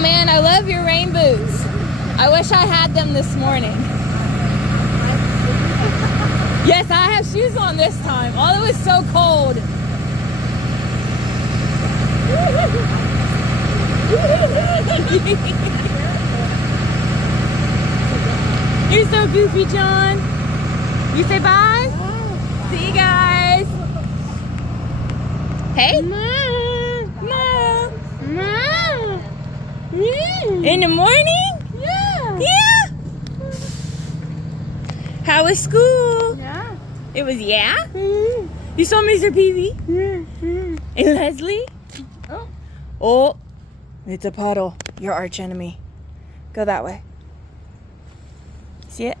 man, I love your rain boots. I wish I had them this morning. Yes, I have shoes on this time. Although it's so cold. You're so goofy, John. You say bye? See you guys. Hey. In the morning? Yeah. How was school? Yeah. It was You saw Mr. Peavy? And Leslie? Oh, it's a puddle. Your arch enemy. Go that way. See it?